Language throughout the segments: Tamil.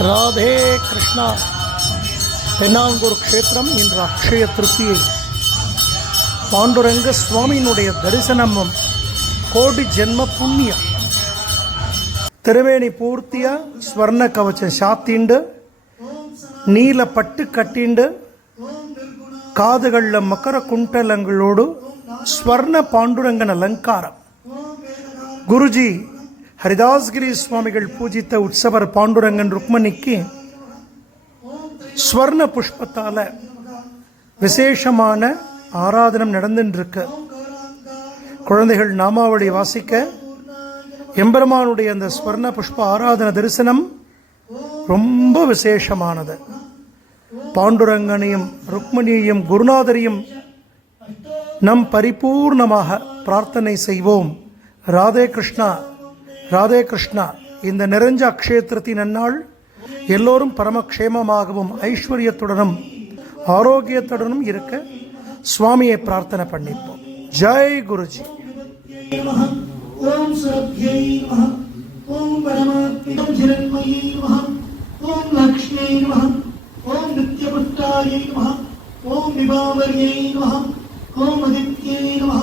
ராதே கிருஷ்ணா. தென்னாங்கூர் க்ஷேத்திரம் இன்று அக்ஷய திருப்தியை பாண்டுரங்க சுவாமியினுடைய தரிசனமும் கோடி ஜென்ம புண்ணியம். திருவேணி பூர்த்தியா ஸ்வர்ண கவச்சம் சாத்திண்டு நீல பட்டு கட்டிண்டு காதுகளில் மக்கர குண்டலங்களோடு ஸ்வர்ண பாண்டுரங்கன் அலங்காரம். குருஜி ஹரிதாஸ்கிரி சுவாமிகள் பூஜித்த உற்சவர் பாண்டுரங்கன் ருக்மணிக்கு ஸ்வர்ண புஷ்பத்தால விசேஷமான ஆராதனம் நடந்துருக்கு. குழந்தைகள் நாமாவளி வாசிக்க எம்பெருமானுடைய அந்த ஸ்வர்ண புஷ்ப ஆராதன தரிசனம் ரொம்ப விசேஷமானது. பாண்டுரங்கனையும் ருக்மணியையும் குருநாதரையும் நம் பரிபூர்ணமாக பிரார்த்தனை செய்வோம். ராதே கிருஷ்ணா, ராதே கிருஷ்ணா. இந்த நிறைஞ்ச அக்ஷேத்திரத்தின் நன்னாள் எல்லோரும் பரமக்ஷேமமாகவும் ஐஸ்வர்யத்துடனும் ஆரோக்கியத்துடனும் இருக்க சுவாமியை பிரார்த்தனை பண்ணிப்போம். ஜெய் குருஜி. ஓம் சரப்யை நமஹ. ஓம் பரமாத்மனே ஜிரண்மயே நமஹ. ஓம் லக்ஷ்மீ நமஹ. ஓம் நித்யபுஷ்டாயை நமஹ. ஓம் விபாவர்யை நமஹ. ஓம் அதித்யை நமஹ.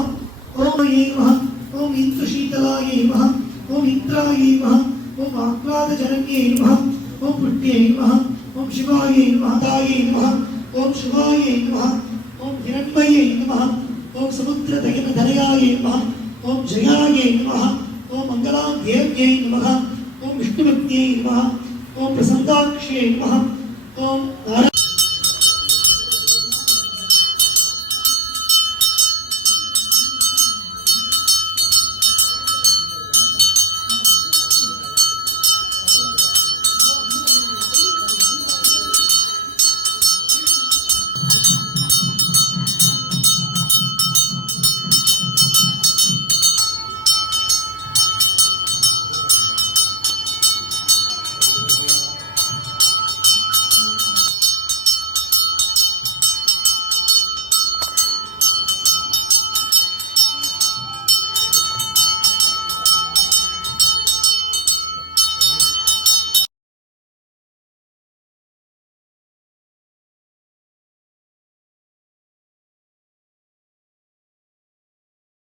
ஓம் யே நமஹ. ஓம் இந்துஷீதலாயை நமஹ. ஓம் இந்திராயை நமஹ. ஓம் ஆக்லாதஜனன்யே நமஹ. ஓம் புட்யை நமஹ. ஓம் சிவாயை நமஹ. தாயை நமஹ. ஓம் சிவாயை நமஹ. ஓம் ஹிரண்மயே நமஹ. ஓம் சமுத்திரதயனதனயாயை நமஹ. ஓம் ஜயாயை நமஹ. ஓம் மங்களாத்யேவ்யை நமஹ. ஓம் விஷ்ணுபக்தியை நமஹ. ஓம் பிரசந்தாக்ஷியை நமஹ. ஓம்